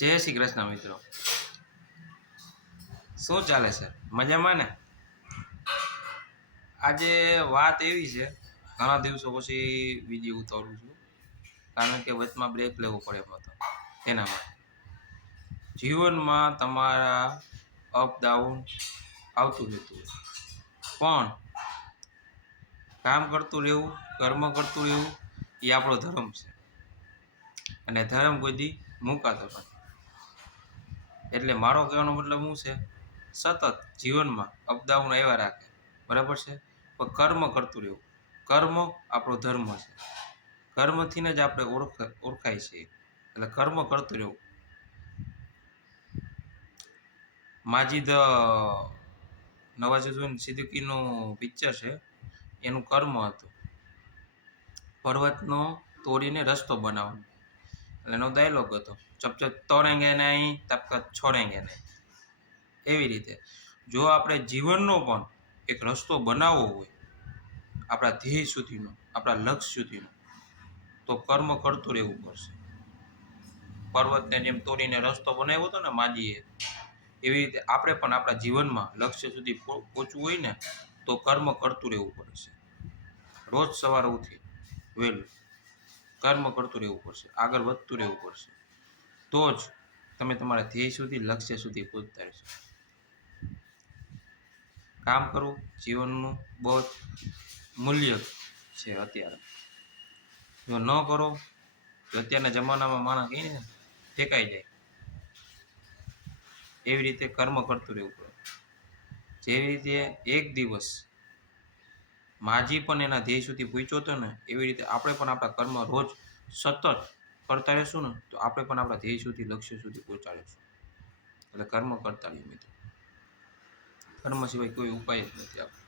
જય શ્રી કૃષ્ણ મિત્રો, શું ચાલે છે? મજામાં ને? આજે વાત એવી છે, ઘણા દિવસો પછી વિડીયો ઉતારું છું, કારણ કે વચમાં બ્રેક લેવો પડે એમ હતો. એના માટે જીવનમાં તમારા અપ ડાઉન આવતું રહેતું હોય, પણ કામ કરતું રહેવું, કર્મ કરતું રહેવું એ આપણો ધર્મ છે, અને ધર્મ કોઈ દી મુકાતો નથી. એટલે મારો કહેવાનો મતલબ શું છે, સતત જીવનમાં અપડાઉન આવ્યા રાખે, બરાબર છે, પણ કર્મ કરતું રહેવું. કર્મ આપણો ધર્મ છે, કર્મથી જ આપણે ઓળખાય છે, એટલે કર્મ કરતું રહેવું. માજીદ નવાઝુદ્દીન સિદ્દીકીનું પિક્ચર છે, એનું કર્મ હતું પર્વતનો તોડીને રસ્તો બનાવવાનો. એનો ડાયલોગ હતો, જબ જબ તોડેંગે નહીં તબ તક છોડેંગે નહીં. એવી રીતે જો આપણે જીવનનો પણ એક રસ્તો બનાવવો હોય, આપણા ધ્યેય સુધીનો, આપણા લક્ષ્ય સુધીનો, તો કર્મ કરતું રહેવું પડશે. પર્વતને જેમ તોડીને રસ્તો બનાવ્યો હતો ને માજીએ, એવી રીતે આપણે પણ આપણા જીવનમાં લક્ષ્ય સુધી પહોંચવું હોય ને, તો કર્મ કરતું રહેવું પડશે. રોજ સવારે ઉઠી વહેલું કર્મ કરતું રહેવું પડશે, આગળ વધતું રહેવું પડશે, તો જ તમે તમારા ધ્યેય સુધી, લક્ષ્ય સુધી પહોંચતા રહેશો. કામ કરવું જીવનનું બહુ મૂલ્ય છે અત્યારે. જો ન કરો તો અત્યારના જમાનામાં માણસ કહે ને ફેંકાઈ જાય. એવી રીતે કર્મ કરતું રહેવું પડે. જેવી રીતે એક દિવસ માજી પણ એના ધ્યેય સુધી પહોંચ્યો હતો ને, એવી રીતે આપણે પણ આપણા કર્મ રોજ સતત કરતા રહીશું ને, તો આપણે પણ આપણા ધ્યેય સુધી, લક્ષ્ય સુધી પહોંચાડીશું. એટલે કર્મ કરતા રહીએ મિત્રો. કર્મ સિવાય કોઈ ઉપાય જ નથી આપણે.